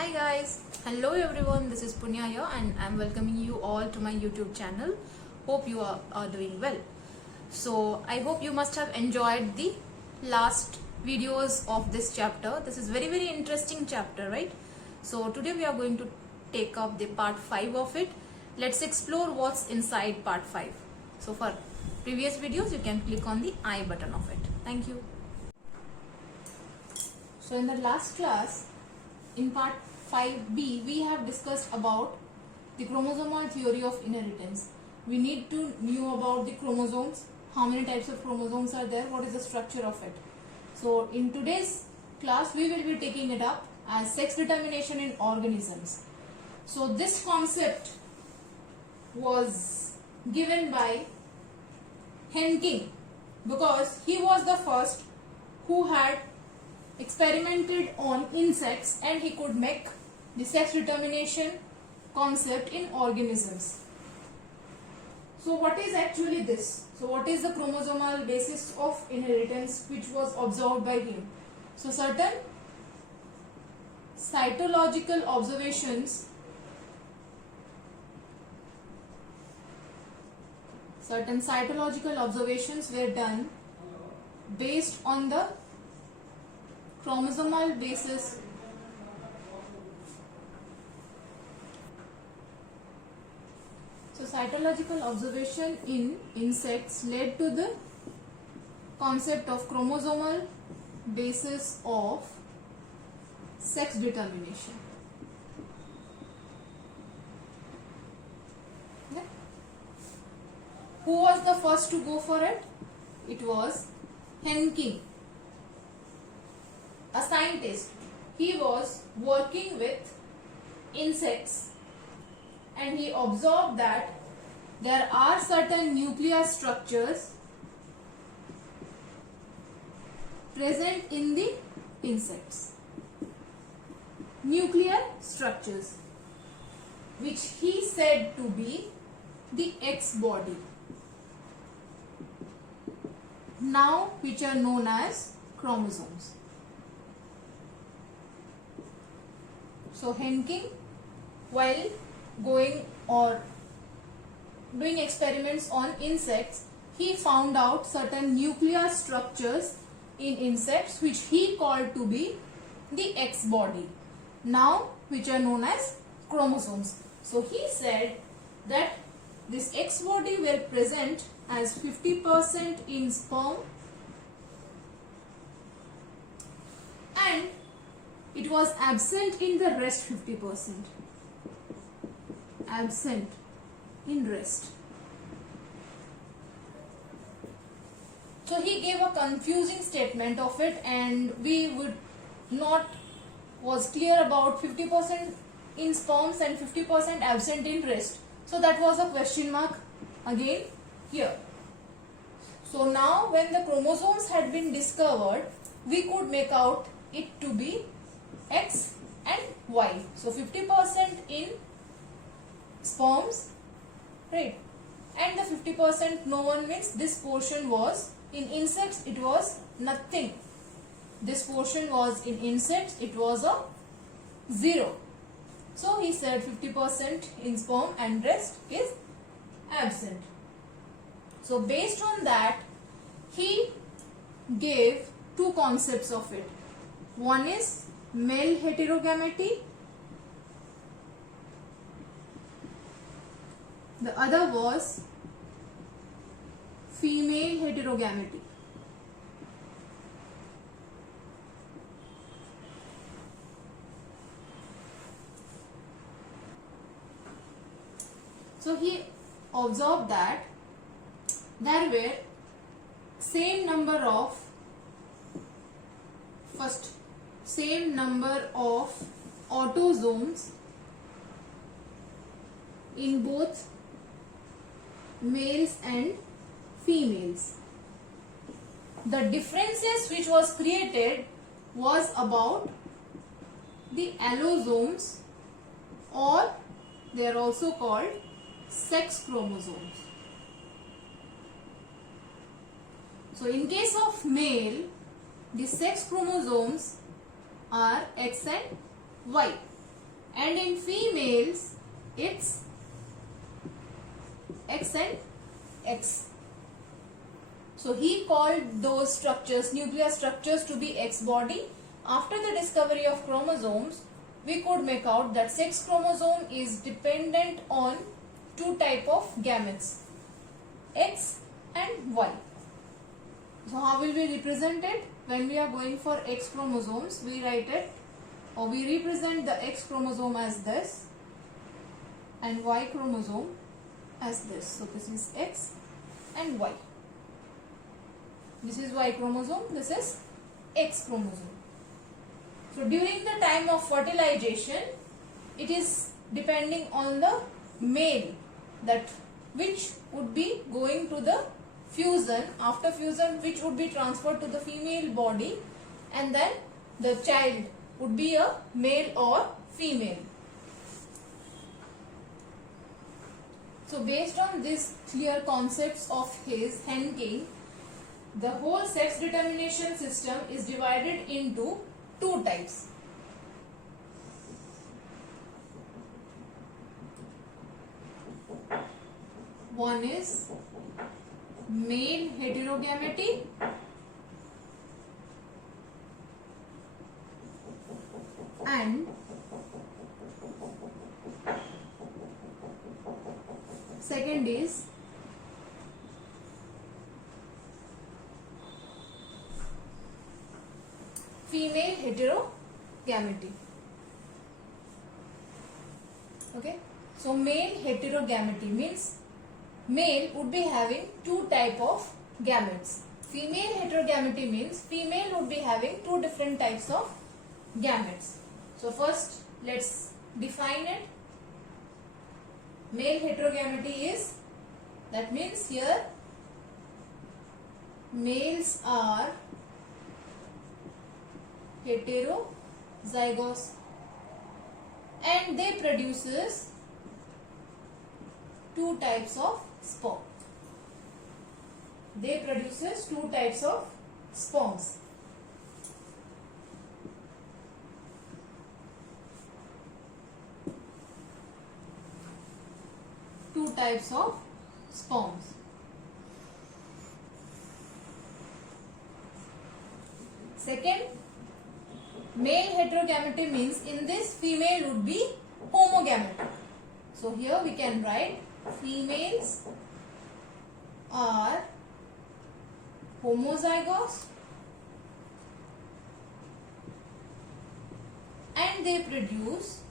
Hi guys, hello everyone, this is Punya here and I'm welcoming you all to my YouTube channel. Hope you are doing well. So I hope you must have enjoyed the last videos of this chapter. This is very interesting chapter, right? So today we are going to take up the part 5 of it. Let's explore what's inside part 5. So for previous videos you can click on the I button of it. Thank you. So in the last class, in part 5b, we have discussed about the chromosomal theory of inheritance. We need to know about the chromosomes, how many types of chromosomes are there, what is the structure of it. So in today's class, we will be taking it up as sex determination in organisms. So this concept was given by Henking because he was the first who had experimented on insects and he could make the sex determination concept in organisms. So what is actually this? So what is the chromosomal basis of inheritance which was observed by him? So certain cytological observations were done based on the chromosomal basis So cytological observation in insects led to the concept of chromosomal basis of sex determination. Yeah. Who was the first to go for it? It was Henking, a scientist. He was working with insects and he observed that there are certain nuclear structures present in the insects. Nuclear structures which he said to be the X body, now which are known as chromosomes. So Henking, while going or doing experiments on insects, he found out certain nuclear structures in insects which he called to be the X body, now which are known as chromosomes. So he said that this X body were present as 50% in sperm and it was absent in the rest 50%. Absent in rest. So he gave a confusing statement of it and we was clear about 50% in sperms and 50% absent in rest. So that was a question mark again here. So now when the chromosomes had been discovered, we could make out it to be X and Y. So 50% in sperms, right, and the 50% no one, means this portion was in insects, it was nothing. This portion was in insects, it was a 0. So he said 50% in sperm and rest is absent. So based on that, he gave two concepts of it. One is male heterogamety, the other was female heterogamety. So he observed that there were same number of autosomes in both males and females. The differences which was created was about the allosomes, or they are also called sex chromosomes. So in case of male, the sex chromosomes are X and Y. and in females it's X and X. So he called those structures, nuclear structures, to be X body. After the discovery of chromosomes, we could make out that sex chromosome is dependent on two type of gametes, X and Y. So how will we represent it? When we are going for X chromosomes, we write it, or we represent the X chromosome as this and Y chromosome as this. So this is X and Y. This is Y chromosome, this is X chromosome. So during the time of fertilization, it is depending on the male, that which would be going to the fusion, after fusion which would be transferred to the female body, and then the child would be a male or female. So based on these clear concepts of his, Henke, the whole sex determination system is divided into two types. One is male heterogamety and second is female heterogamety. Okay, so male heterogamety means male would be having two type of gametes. Female heterogamety means female would be having two different types of gametes. So first let's define it. Male heterogamety is, that means here males are heterozygous and they produces two types of sperm. They produces two types of sperms. Two types of sperms. Second, male heterogamety means in this female would be homogametic. So here we can write females are homozygous and they produces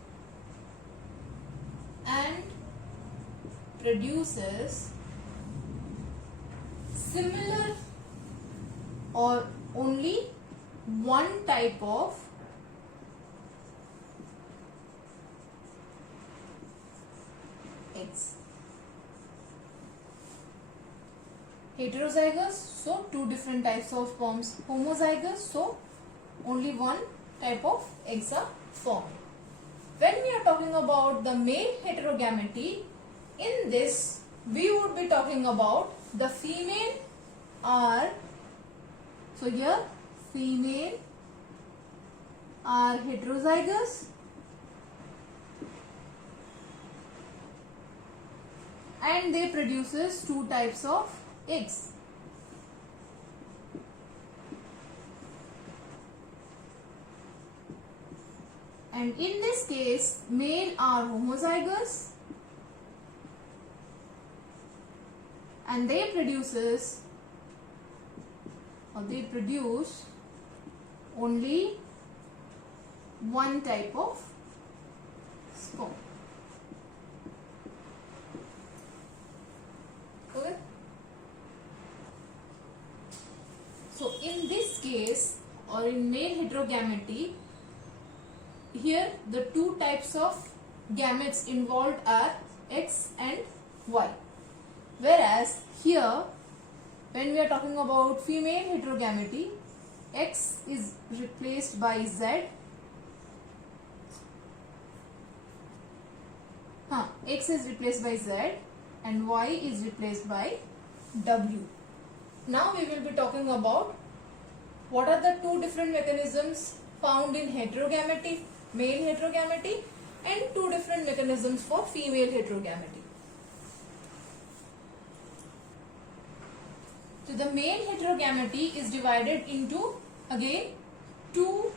similar or only one type of eggs. Heterozygous, so two different types of sperms. Homozygous, so only one type of eggs are formed. When we are talking about the male heterogamety, in this we would be talking about the female are, so here female are heterozygous and they produces two types of eggs. And in this case, male are homozygous and they produce only one type of sperm. Okay. So in this case, or in male heterogamety, here the two types of gametes involved are X and Y. Whereas here, when we are talking about female heterogamety, X is replaced by Z. X is replaced by Z and Y is replaced by W. Now we will be talking about what are the two different mechanisms found in heterogamety, male heterogamety, and two different mechanisms for female heterogamety. So the male heterogamety is divided into again two.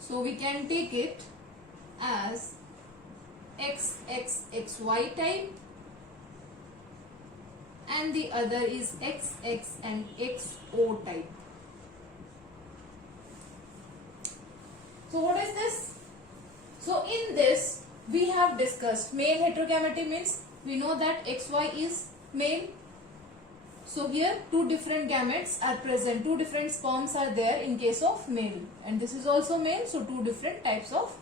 So we can take it as XXXY type, and the other is XX and XO type. So what is this? So in this we have discussed male heterogamety means we know that XY is male. So here two different gametes are present, two different sperms are there in case of male, and this is also male, so two different types of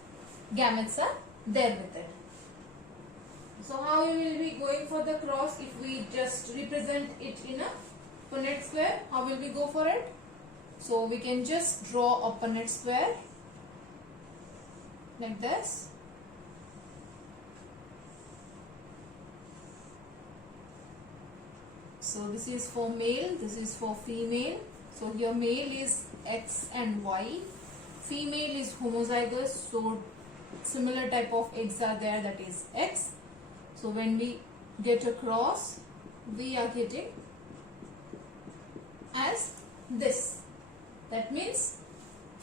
gametes are there with it. So how you will be going for the cross if we just represent it in a Punnett square? How will we go for it? So we can just draw a Punnett square like this. So this is for male, this is for female. So here male is X and Y, female is homozygous, so similar type of eggs are there, that is X. So when we get a cross, we are getting as this. That means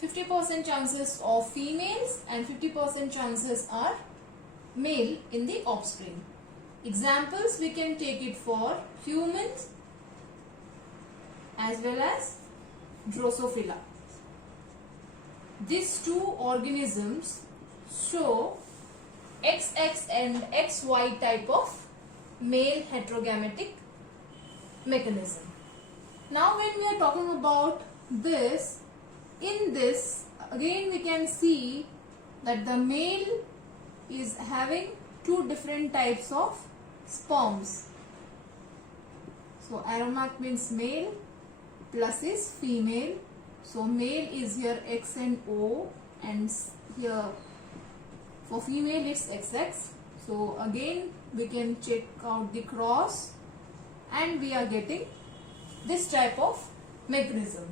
50% chances of females and 50% chances are male in the offspring. Examples we can take it for humans as well as Drosophila. These two organisms show XX and XY type of male heterogametic mechanism. Now when we are talking about this, in this again we can see that the male is having two different types of sperms. So arrow mark means male, plus is female. So male is here X and O, and here for female it's XX. So again we can check out the cross and we are getting this type of mechanism.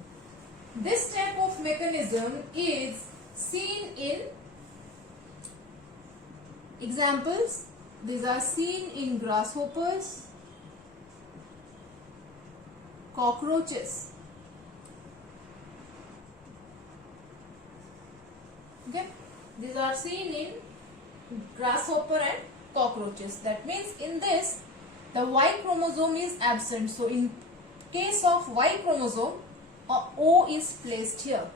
This type of mechanism is seen in examples. These are seen in grasshoppers, cockroaches. Okay, these are seen in grasshopper and cockroaches. That means in this the Y chromosome is absent. So in case of Y chromosome, a O is placed here.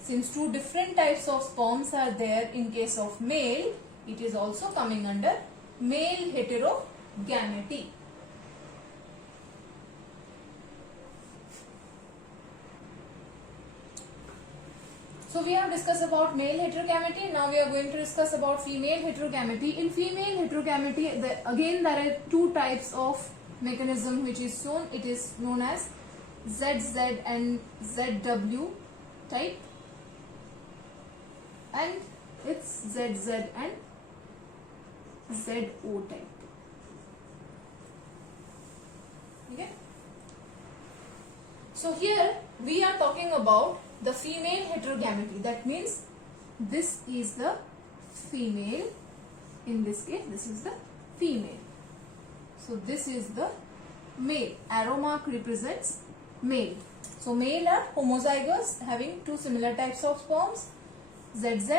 Since two different types of sperms are there in case of male, it is also coming under male heterogamety. So we have discussed about male heterogamety. Now we are going to discuss about female heterogamety. In female heterogamety, again there are two types of mechanism which is shown. It is known as ZZ and ZW type, and it's ZZ and ZO type. Okay. So here we are talking about the female heterogamety. That means this is the female. In this case, this is the female. So this is the male. Arrow mark represents male. So male are homozygous, having two similar types of sperms, ZZ,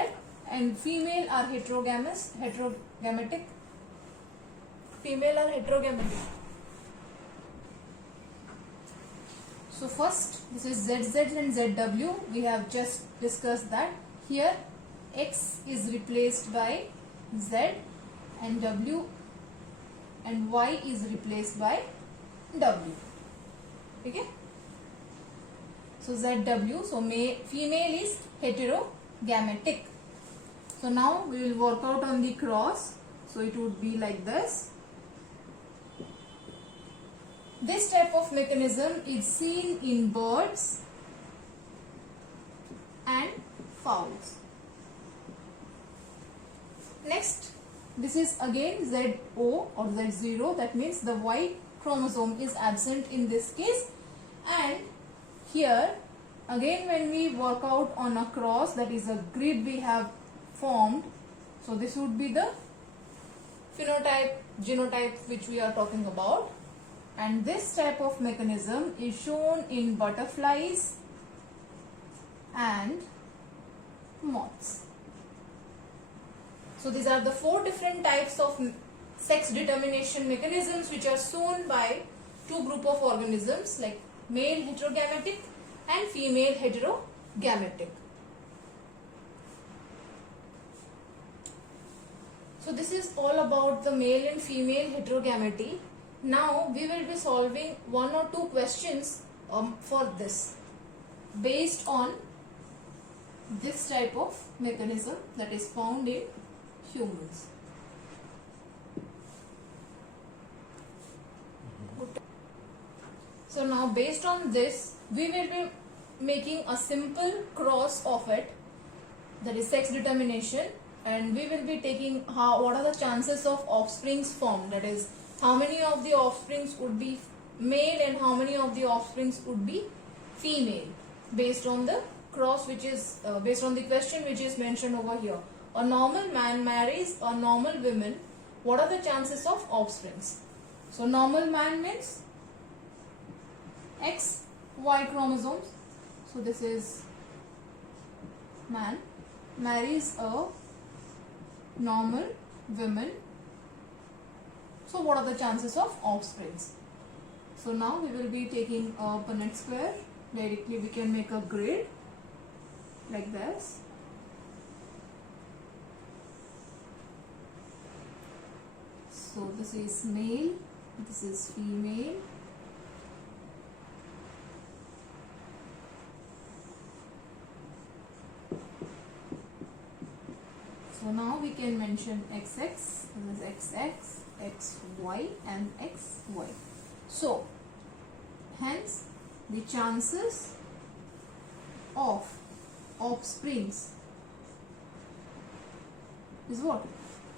and female are heterogamatic. Female are heterogamatic. So first, this is ZZ and ZW. We have just discussed that. Here X is replaced by Z and W, and Y is replaced by W. Okay. So ZW, so female is heterogametic. So now we will work out on the cross. So it would be like this. This type of mechanism is seen in birds and fowls. Next, this is again ZO or Z0. That means the Y chromosome is absent in this case. And here again when we work out on a cross, that is a grid we have formed. So this would be the phenotype, genotype which we are talking about, and this type of mechanism is shown in butterflies and moths. So these are the 4 different types of sex determination mechanisms which are shown by 2 group of organisms, like male heterogametic and female heterogametic. So this is all about the male and female heterogamety. Now we will be solving 1 or 2 questions for this based on this type of mechanism that is found in humans. So now based on this, we will be making a simple cross of it, that is sex determination, and we will be taking what are the chances of offsprings formed, that is how many of the offsprings would be male and how many of the offsprings would be female, based on the cross which is based on the question which is mentioned over here. A normal man marries a normal woman, what are the chances of offsprings? So normal man means XY chromosomes. So this is man marries a normal woman. So what are the chances of offsprings? So now we will be taking a Punnett square. Directly we can make a grid like this. So this is male, this is female. So now we can mention XX, this is XX, XY and XY. So hence the chances of offsprings is what?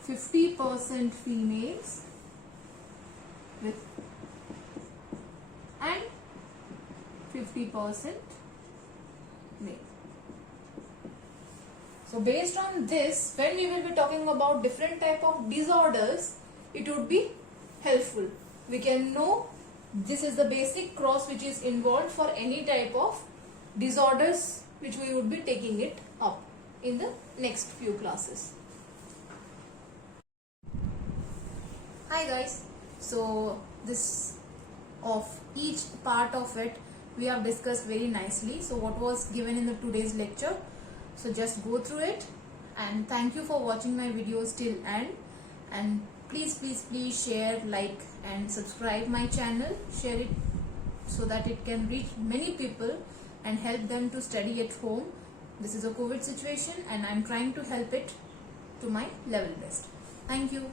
50% females with and 50% male. So based on this, when we will be talking about different type of disorders, it would be helpful. We can know this is the basic cross which is involved for any type of disorders which we would be taking it up in the next few classes. Hi guys, so this of each part of it we have discussed very nicely. So what was given in the today's lecture, so just go through it, and thank you for watching my videos till end, and please share, like and subscribe my channel, share it so that it can reach many people and help them to study at home. This is a COVID situation and I am trying to help it to my level best. Thank you.